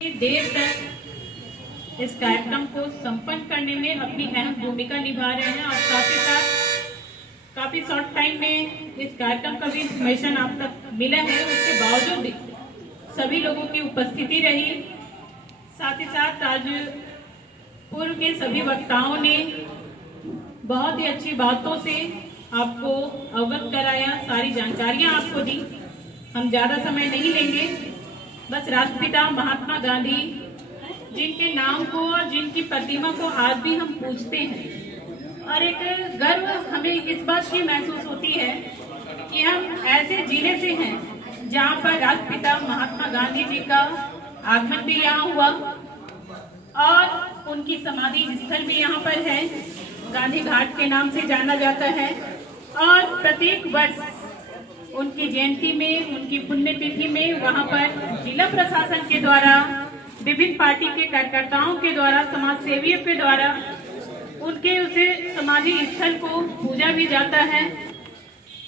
देर तक इस कार्यक्रम को संपन्न करने में अपनी अहम भूमिका निभा रहे हैं और साथ ही साथ काफी शॉर्ट टाइम में इस कार्यक्रम का भी इंफॉर्मेशन आप तक मिला है। उसके बावजूद भी सभी लोगों की उपस्थिति रही। साथ ही साथ आज पूर्व के सभी वक्ताओं ने बहुत ही अच्छी बातों से आपको अवगत कराया, सारी जानकारियां आपको दी। हम ज्यादा समय नहीं लेंगे, बस राष्ट्रपिता महात्मा गांधी जिनके नाम को और जिनकी प्रतिमा को आज भी हम पूजते हैं और एक गर्व हमें इस बात की महसूस होती है कि हम ऐसे जिले से हैं जहां पर राष्ट्रपिता महात्मा गांधी जी का आगमन भी यहाँ हुआ और उनकी समाधि स्थल भी यहाँ पर है, गांधी घाट के नाम से जाना जाता है। और प्रत्येक वर्ष उनकी जयंती में, उनकी पुण्यतिथि में वहां पर जिला प्रशासन के द्वारा, विभिन्न पार्टी के कार्यकर्ताओं के द्वारा, समाज सेवियों के द्वारा उनके उसे समाधि स्थल को पूजा भी जाता है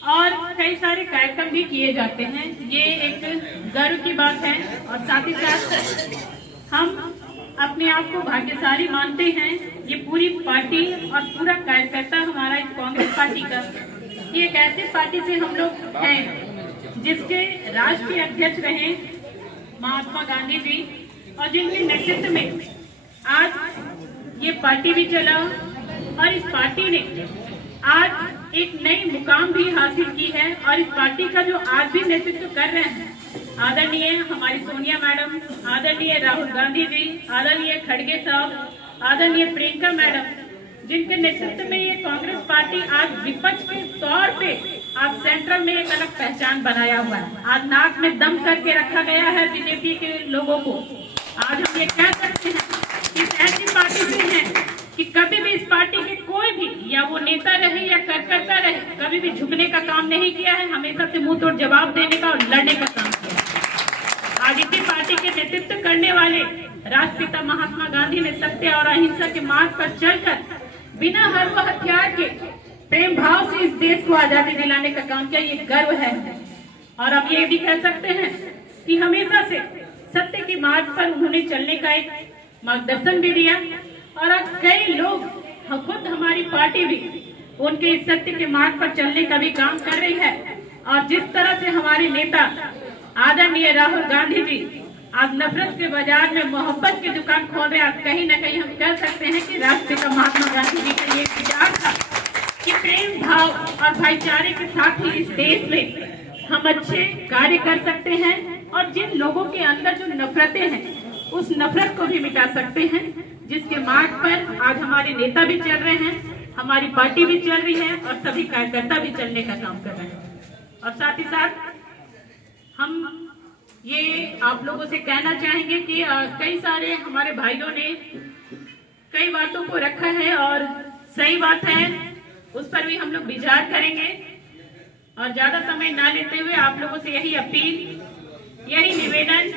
और कई सारे कार्यक्रम भी किए जाते हैं। ये एक गर्व की बात है और साथ ही साथ हम अपने आप को भाग्यशाली मानते हैं। ये पूरी पार्टी और पूरा कार्यकर्ता हमारा इस कांग्रेस पार्टी का, ये एक ऐसी पार्टी से हम लोग हैं जिसके राष्ट्रीय अध्यक्ष रहे महात्मा गांधी जी और जिनके नेतृत्व में आज ये पार्टी भी चला और इस पार्टी ने आज एक नई मुकाम भी हासिल की है। और इस पार्टी का जो आज भी नेतृत्व कर रहे हैं आदरणीय हमारी सोनिया मैडम, आदरणीय राहुल गांधी जी, आदरणीय खड़गे साहब, आदरणीय प्रियंका मैडम, जिनके नेतृत्व में ये कांग्रेस पार्टी आज विपक्ष के तौर पे आज सेंट्रल में एक अलग पहचान बनाया हुआ है। आज नाक में दम करके रखा गया है बीजेपी के लोगों को। आज हम ये कह सकते हैं कि ऐसी पार्टी से है कि कभी भी इस पार्टी के कोई भी, या वो नेता रहे या कार्यकर्ता रहे, कभी भी झुकने का काम नहीं किया है, हमेशा से मुंह तोड़ जवाब देने का और लड़ने का काम किया है। आज इसी पार्टी के नेतृत्व करने वाले राष्ट्रपिता महात्मा गांधी ने सत्य और अहिंसा के मार्ग पर चलकर बिना हर हथियार के प्रेम भाव से इस देश को आजादी दिलाने का काम किया। ये गर्व है। और अब ये भी कह सकते हैं कि हमेशा से सत्य के मार्ग पर उन्होंने चलने का एक मार्गदर्शन भी दिया और आज कई लोग, खुद हमारी पार्टी भी उनके इस सत्य के मार्ग पर चलने का भी काम कर रही है। और जिस तरह से हमारे नेता आदरणीय राहुल गांधी जी आज नफरत के बाजार में मोहब्बत की दुकान खोल रहे हैं, कहीं न कहीं हम कह सकते हैं कि राष्ट्रपिता महात्मा गांधी जी का ये विचार था कि प्रेम भाव और भाईचारे के साथ ही इस देश में हम अच्छे कार्य कर सकते हैं और जिन लोगों के अंदर जो नफरतें हैं उस नफरत को भी मिटा सकते हैं, जिसके मार्ग पर आज हमारे नेता भी चल रहे हैं, हमारी पार्टी भी चल रही है और सभी कार्यकर्ता भी चलने का काम कर रहे हैं। और साथ ही साथ हम ये आप लोगों से कहना चाहेंगे कि कई सारे हमारे भाइयों ने कई बातों को रखा है और सही बात है, उस पर भी हम लोग विचार करेंगे। और ज्यादा समय ना लेते हुए आप लोगों से यही अपील, यही निवेदन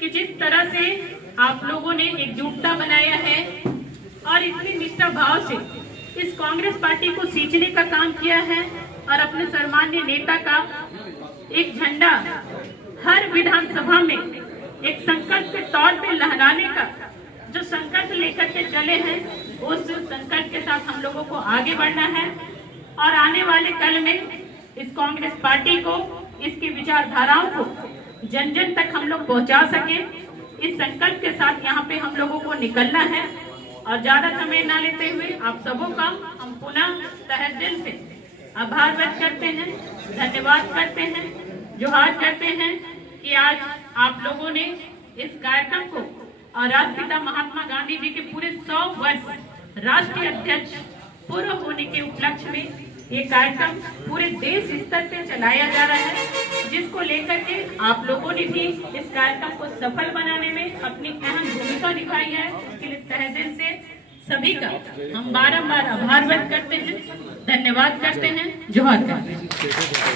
कि जिस तरह से आप लोगों ने एकजुटता बनाया है और इतनी निष्ठा भाव से इस कांग्रेस पार्टी को सींचने का काम किया है और अपने सम्मान्य नेता का एक झंडा हर विधानसभा में एक संकल्प के तौर पे लहराने का जो संकल्प लेकर के चले हैं, उस संकल्प के साथ हम लोगों को आगे बढ़ना है और आने वाले कल में इस कांग्रेस पार्टी को, इसकी विचारधाराओं को जन जन तक हम लोग पहुंचा सके। इस संकल्प के साथ यहाँ पे हम लोगों को निकलना है और ज्यादा समय ना लेते हुए आप सबों का हम पुनः तहे दिल से आभार व्यक्त करते हैं, धन्यवाद करते हैं, जोहार करते हैं कि आज आप लोगों ने इस कार्यक्रम को और राष्ट्रपिता महात्मा गांधी जी के पूरे 100 वर्ष राष्ट्रीय अध्यक्ष पूर्व होने के उपलक्ष्य में ये कार्यक्रम पूरे देश स्तर पे चलाया जा रहा है, जिसको लेकर के आप लोगों ने भी इस कार्यक्रम को सफल बनाने में अपनी अहम भूमिका निभाई है। इसके लिए तहे दिल से सभी का हम बारंबार आभार व्यक्त करते हैं, धन्यवाद करते हैं, जोहार करते हैं।